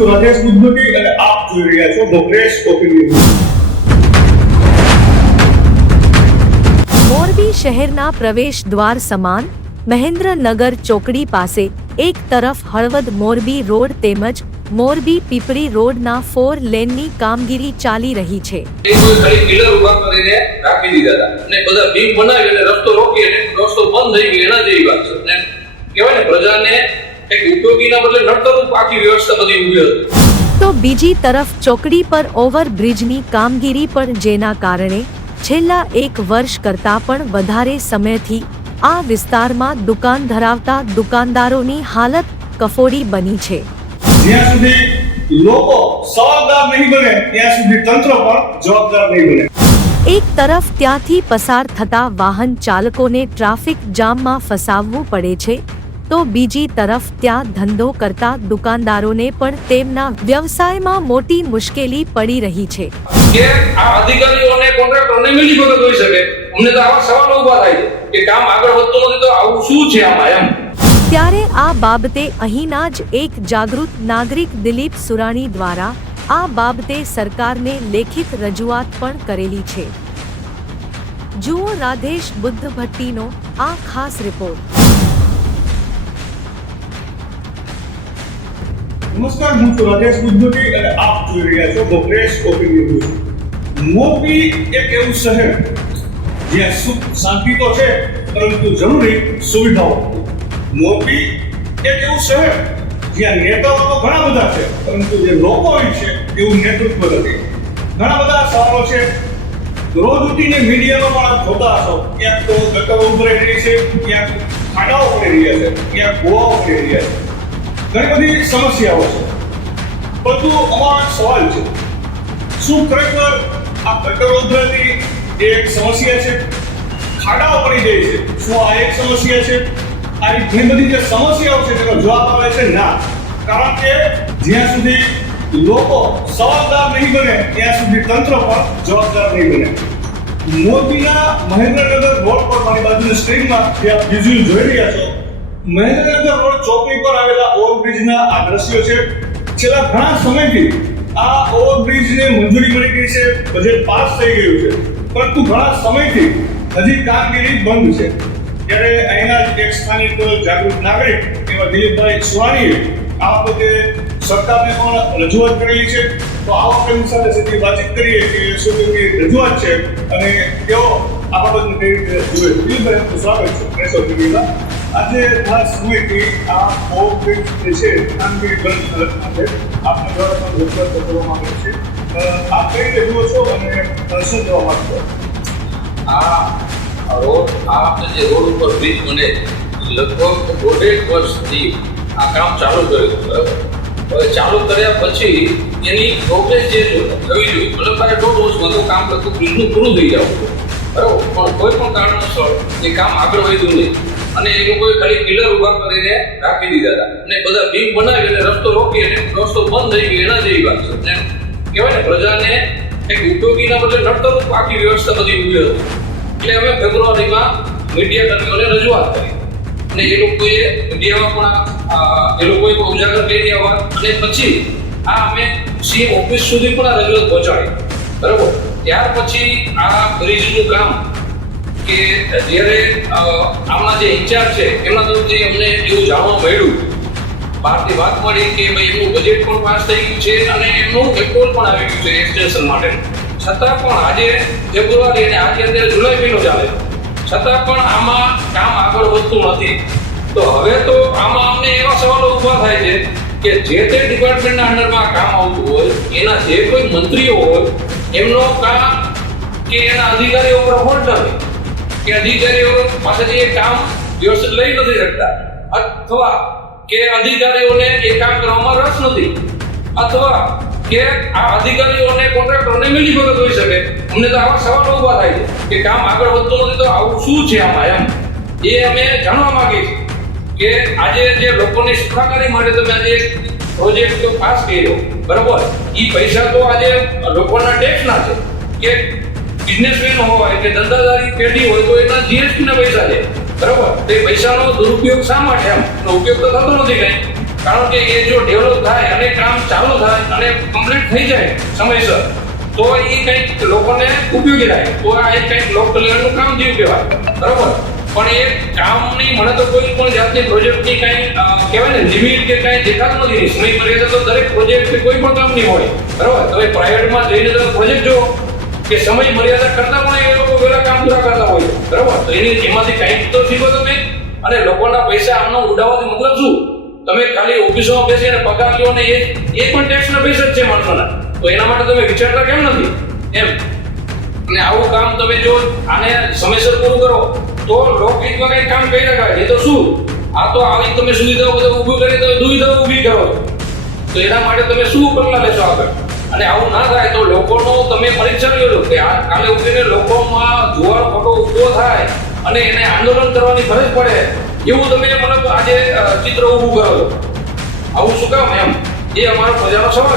છું રાજેશ બુદ્ધવતી અને આપ જોઈ રહ્યા છો ધ પ્રેસ ઓપિનિયન. મોરબી શહેરના પ્રવેશ દ્વાર સમાન મહેન્દ્રનગર ચોકડી પાસે એક તરફ હળવદ મોરબી રોડ તેમજ મોરબી પીપળી રોડના 4 લેનની કામગીરી ચાલી રહી છે. કોઈ ખાલી પિલર ઉભા કરીને રાખી દીધા હતા અને બધા બીમ બનાવી અને રસ્તો રોકી અને રસ્તો બંધ થઈ ગયો એના જેવી વાત છે. ને કહેવાય ને પ્રજાને એક ઉપયોગીના બદલે નડતરરૂપ આખી વ્યવસ્થા બધી ઊભી હતી. તો બીજી તરફ ચોકડી પર ઓવરબ્રિજની કામગીરી પણ જેના કારણે છેલ્લા 1 વર્ષ કરતાં પણ વધારે સમયથી આ વિસ્તારમાં દુકાન ધરાવતા દુકાનદારોની હાલત કફોડી બની છે. જ્યાં સુધી લોકો જવાબદાર નહીં બને ત્યાં સુધી તંત્ર પણ જવાબદાર નહીં બને. એક તરફ ત્યાંથી પસાર થતા વાહન ચાલકોને ટ્રાફિક જામમાં ફસાવવું પડે છે તો બીજી તરફ ત્યાં ધંધો કરતા દુકાનદારોને પણ તેમના વ્યવસાયમાં મોટી મુશ્કેલી પડી રહી છે. કે આ અધિકારીઓને કોન્ટ્રાક્ટરોને મિલીભગત હોઈ શકે. અમને તો આવા સવાલો ઊભા થાય છે કે કામ આગળ વધતું નથી તો આવું શું છે આમાં એમ. ત્યારે આ બાબતે અહીંના જ એક જાગૃત નાગરિક દિલીપ સુરાણી દ્વારા આ બાબતે સરકારને લેખિત રજૂઆત પણ કરેલી છે. જુઓ રાધેશ બુદ્ધભટ્ટીનો આ ખાસ રિપોર્ટ. નમસ્કાર, હું છું રાજેશ બુદ્ધવતી અને આપ જોઈ રહ્યા છો ધ પ્રેસ ઓપિનિયન. મોરબી એક એવું શહેર જ્યાં સુખ શાંતિ તો છે પરંતુ જરૂરી સુવિધાઓ. મોરબી એક એવું શહેર જ્યાં નેતાઓ તો ઘણા બધા છે પરંતુ જે લોકો હોય છે એવું નેતૃત્વ નથી. ઘણા બધા સવાલો છે. રોજ ઉઠીને મીડિયામાં પણ આપ જોતા હશો, ક્યાંક તો ગટરો ઉભરાઈ રહી છે, ક્યાંક ખાડાઓ પડી રહ્યા છે, ક્યાંક ગોવાઓ પડી રહ્યા છે. ઘણી બધી સમસ્યાઓ છે. પરંતુ અમારો એક સવાલ છે, શું ખરેખર આ ગટરો ઉભરાતી એક સમસ્યા છે? ખાડાઓ પડી જાય છે, શું આ એક સમસ્યા છે? આ ઘણી બધી જે સમસ્યાઓ છે તેનો જવાબ આવે છે ના. કારણ કે જ્યાં સુધી લોકો જવાબદાર નહીં બને ત્યાં સુધી તંત્ર પણ જવાબદાર નહીં બને. મોરબીના મહેન્દ્રનગર રોડ પર મારી બાજુની સ્ક્રીનમાં જે આપ વિઝ્યુઅલ જોઈ રહ્યા છો, મહેન્દ્રનગર રોડ ચોકડી પર આવેલા ઓવરબ્રિજના આ દ્રશ્યો છે. છેલ્લા ઘણા સમયથી આ ઓવરબ્રિજને મંજૂરી મળી ગઈ છે, બજેટ પાસ થઈ ગયું છે, પરંતુ ઘણા સમયથી હજી કામગીરી બંધ છે. ત્યારે અહીંના એક સ્થાનિક જાગૃત નાગરિક એવા દિલીપભાઈ સુરાણીએ આ બાબતે સરકારને પણ રજૂઆત કરેલી છે. તો આવો તેમની સાથે સીધી વાતચીત કરીએ કે શું તેમની રજૂઆત છે અને તેઓ આ બાબતને કઈ રીતે જુએ. દિલીપભાઈ, સ્વાગત છે પ્રેસ ઓપિનિયનમાં. આજે ઘણા સમયથી આ ઓવરબ્રિજ જે છે કામગીરી બંધ હાલતમાં છે. આપના દ્વારા પણ રજૂઆત કરવામાં આવે છે. આપ કઈ રીતે જુઓ છો અને શું કહેવા માંગો છો? આ રોડ જે રોડ ઉપર બ્રિજ બને લગભગ 1.5 વર્ષથી આ કામ ચાલુ કર્યું. બરાબર. હવે ચાલુ કર્યા પછી એની પ્રોગ્રેસ જે થવી જોઈએ, મતલબ 1.5 વર્ષમાં તો કામ લગભગ બ્રિજનું પૂરું થઈ જવું. બરાબર. પણ કોઈ પણ કારણોસર એ કામ આગળ વધ્યું નહીં અને એ લોકોએ ખાલી પિલર ઉભા કરીને રાખી દીધા હતા અને બધા બીમ બનાવી અને રસ્તો રોકી અને રસ્તો બંધ થઈ ગયો એના જેવી વાત છે. ને કહેવાય ને પ્રજાને એક ઉપયોગીના બદલે નડતરરૂપ આખી વ્યવસ્થા બધી ઊભી હતી. એટલે અમે ફેબ્રુઆરીમાં મીડિયા કર્મીઓને રજૂઆત કરી અને એ લોકોએ મીડિયામાં પણ એ લોકોએ ઉજાગર કરી આવ્યા અને પછી આ અમે સીએમ ઓફિસ સુધી પણ આ રજૂઆત પહોંચાડી. બરાબર. ત્યાર પછી આ બ્રિજનું કામ કે જ્યારે આમના જે ઇન્ચાર્જ છે એમના તરફથી અમને એવું જાણવા મળ્યું, બહારથી વાત મળી કે ભાઈ એમનું બજેટ પણ પાસ થઈ ગયું છે અને એમનું એપ્રુવલ પણ આવી ગયું છે એક્સટેન્શન માટે. છતાં પણ આજે ફેબ્રુઆરી અને આજે અત્યારે જુલાઈ મહિનો ચાલે, છતાં પણ આમાં કામ આગળ વધતું નથી. તો હવે તો આમાં અમને એવા સવાલો ઊભા થાય છે કે જે તે ડિપાર્ટમેન્ટના અંડરમાં કામ આવતું હોય એના જે કોઈ મંત્રીઓ હોય એમનો કામ કે એના અધિકારીઓ પર હોલ્ડ નથી કે અધિકારીઓ પાસેથી એ કામ વ્યવસ્થિત લઈ નથી શકતા, અથવા કે અધિકારીઓને એ કામ કરવામાં રસ નથી, અથવા કે આ અધિકારીઓને કોન્ટ્રાક્ટરોને મિલીભગત હોઈ શકે. અમને તો આવા સવાલો ઊભા થાય છે કે કામ આગળ વધતું નથી તો આવું શું છે આમાં એમ. એ અમે જાણવા માંગીએ છીએ કે આજે જે લોકોની સુખાકારી માટે તમે આજે પ્રોજેક્ટ પાસ કર્યો, બરાબર, એ પૈસા તો આજે લોકોના ટેક્સના છે કે બિઝનેસમેન હોય કે ધંધાદારી પેઢી હોય તો એના જીએસટી ના પૈસા છે. બરાબર. તે પૈસાનો દુરુપયોગ શા માટે એમ? ઉપયોગ તો થતો નથી કંઈ. કારણ કે એ જો ડેવલપ થાય અને કામ ચાલુ થાય અને કમ્પ્લીટ થઈ જાય સમયસર તો એ કંઈક લોકોને ઉપયોગી થાય. તો આ એક કંઈક લોક કલ્યાણનું કામ જેવું કહેવાય, બરાબર. પણ એ કામની મને તો કોઈ પણ જાતની પ્રોજેક્ટની કાંઈ કહેવાય ને લિમિટ કે કાંઈ દેખાતું નથી. સમય મર્યાદા તો દરેક પ્રોજેક્ટ કે કોઈ પણ કામની હોય, બરાબર. તમે પ્રાઇવેટમાં જઈને તમે પ્રોજેક્ટ જો કે સમય મર્યાદા કરતા પણ એ લોકો વેલા કામ પૂરા કરતા હોય, બરાબર. તો એમાંથી કંઈક તો શીખો તમે. અને લોકોના પૈસા આમનો ઉડાવવાથી મતલબ શું? તમે ખાલી ઓફિસોમાં બેસીને પગાર લો ને એ પણ ટેક્સના પૈસા જ છે માણસોના. તો એના માટે તમે વિચારતા કેમ નથી એમ? અને આવું કામ તમે જો આને સમયસર પૂરું કરો તો લોકહિતમાં કંઈ કામ કરી શકાય. એ તો શું, આ તો આવી તમે સુવિધાઓ બધું ઊભું કરી તમે દુવિધાઓ ઊભી કરો. તો એના માટે તમે શું પગલાં લેશો આગળ? અને આવું ના થાય તો લોકોનો તમે પરીક્ષા લો કે આ કાલે ઉઠીને લોકોમાં જુવાળ ખોટો ઊભો થાય અને એને આંદોલન કરવાની ફરજ પડે એવું તમે મતલબ આજે ચિત્ર ઊભું કરો છો. આવું શું કામ એમ? એ અમારો પ્રજાનો સવાલ